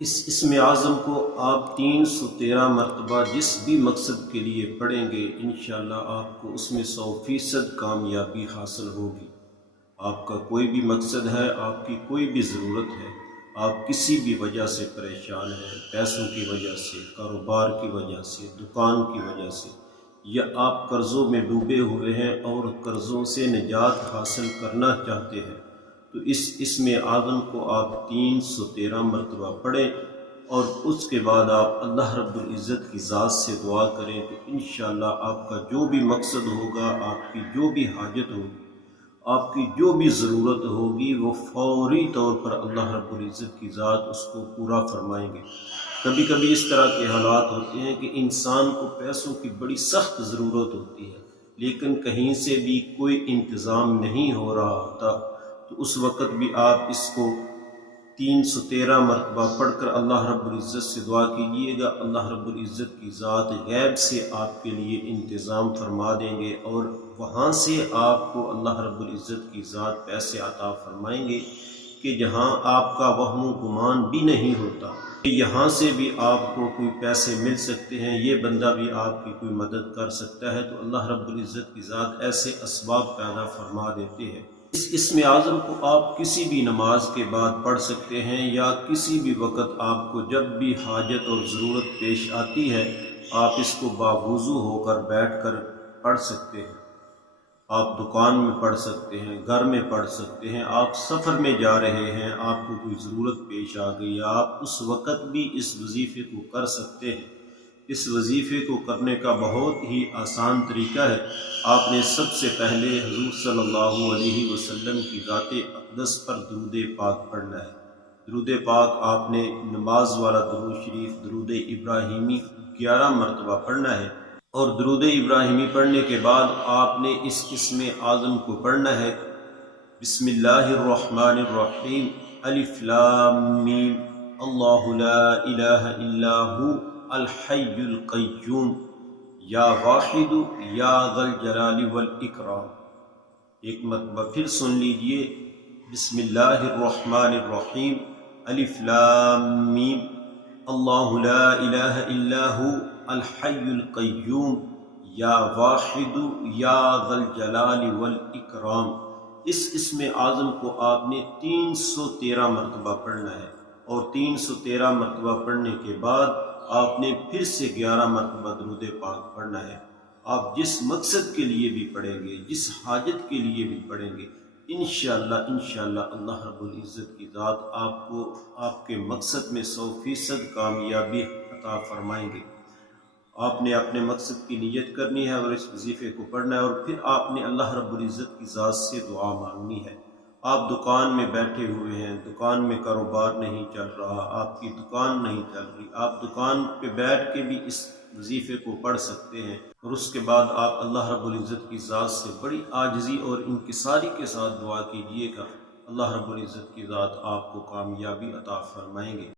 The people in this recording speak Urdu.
اس اسم اعظم کو آپ 313 مرتبہ جس بھی مقصد کے لیے پڑھیں گے انشاءاللہ آپ کو اس میں 100% کامیابی حاصل ہوگی۔ آپ کا کوئی بھی مقصد ہے، آپ کی کوئی بھی ضرورت ہے، آپ کسی بھی وجہ سے پریشان ہیں، پیسوں کی وجہ سے، کاروبار کی وجہ سے، دکان کی وجہ سے، یا آپ قرضوں میں ڈوبے ہوئے ہیں اور قرضوں سے نجات حاصل کرنا چاہتے ہیں، تو اس اسم اعظم کو آپ 313 مرتبہ پڑھیں اور اس کے بعد آپ اللہ رب العزت کی ذات سے دعا کریں تو انشاءاللہ آپ کا جو بھی مقصد ہوگا، آپ کی جو بھی حاجت ہوگی، آپ کی جو بھی ضرورت ہوگی، وہ فوری طور پر اللہ رب العزت کی ذات اس کو پورا فرمائیں گے۔ کبھی کبھی اس طرح کے حالات ہوتے ہیں کہ انسان کو پیسوں کی بڑی سخت ضرورت ہوتی ہے، لیکن کہیں سے بھی کوئی انتظام نہیں ہو رہا ہوتا، تو اس وقت بھی آپ اس کو 313 مرتبہ پڑھ کر اللہ رب العزت سے دعا کیجیے گا۔ اللہ رب العزت کی ذات غیب سے آپ کے لیے انتظام فرما دیں گے اور وہاں سے آپ کو اللہ رب العزت کی ذات پیسے عطا فرمائیں گے کہ جہاں آپ کا وہم و گمان بھی نہیں ہوتا، یہاں سے بھی آپ کو کوئی پیسے مل سکتے ہیں، یہ بندہ بھی آپ کی کوئی مدد کر سکتا ہے، تو اللہ رب العزت کی ذات ایسے اسباب پیدا فرما دیتے ہیں۔ اس اسم اعظم کو آپ کسی بھی نماز کے بعد پڑھ سکتے ہیں یا کسی بھی وقت آپ کو جب بھی حاجت اور ضرورت پیش آتی ہے آپ اس کو باوضو ہو کر بیٹھ کر پڑھ سکتے ہیں۔ آپ دکان میں پڑھ سکتے ہیں، گھر میں پڑھ سکتے ہیں، آپ سفر میں جا رہے ہیں، آپ کو کوئی ضرورت پیش آ گئی، آپ اس وقت بھی اس وظیفے کو کر سکتے ہیں۔ اس وظیفے کو کرنے کا بہت ہی آسان طریقہ ہے۔ آپ نے سب سے پہلے حضور صلی اللہ علیہ وسلم کی ذات اقدس پر درود پاک پڑھنا ہے۔ درود پاک آپ نے نماز والا درود شریف درود ابراہیمی 11 مرتبہ پڑھنا ہے، اور درود ابراہیمی پڑھنے کے بعد آپ نے اس اسم اعظم کو پڑھنا ہے۔ بسم اللہ الرحمن الرحیم، الف لام میم، اللہ لا الہ الا ہو الحی القیوم، یا واحد یا ذا الجلال والاکرام۔ ایک مرتبہ پھر سن لیجئے، بسم اللہ الرحمن الرحیم، الف لام میم، اللہ لا الہ الا ہو الحی القیوم، یا واحد یا ذا الجلال والاکرام۔ اس اسم اعظم کو آپ نے 313 مرتبہ پڑھنا ہے، اور 313 مرتبہ پڑھنے کے بعد آپ نے پھر سے 11 مرتبہ درود پاک پڑھنا ہے۔ آپ جس مقصد کے لیے بھی پڑھیں گے، جس حاجت کے لیے بھی پڑھیں گے، انشاءاللہ اللہ رب العزت کی ذات آپ کو آپ کے مقصد میں 100% کامیابی عطا فرمائیں گے۔ آپ نے اپنے مقصد کی نیت کرنی ہے اور اس وظیفے کو پڑھنا ہے، اور پھر آپ نے اللہ رب العزت کی ذات سے دعا مانگنی ہے۔ آپ دکان میں بیٹھے ہوئے ہیں، دکان میں کاروبار نہیں چل رہا، آپ کی دکان نہیں چل رہی، آپ دکان پہ بیٹھ کے بھی اس وظیفے کو پڑھ سکتے ہیں، اور اس کے بعد آپ اللہ رب العزت کی ذات سے بڑی عاجزی اور انکساری کے ساتھ دعا کیجیے گا۔ اللہ رب العزت کی ذات آپ کو کامیابی عطا فرمائیں گے۔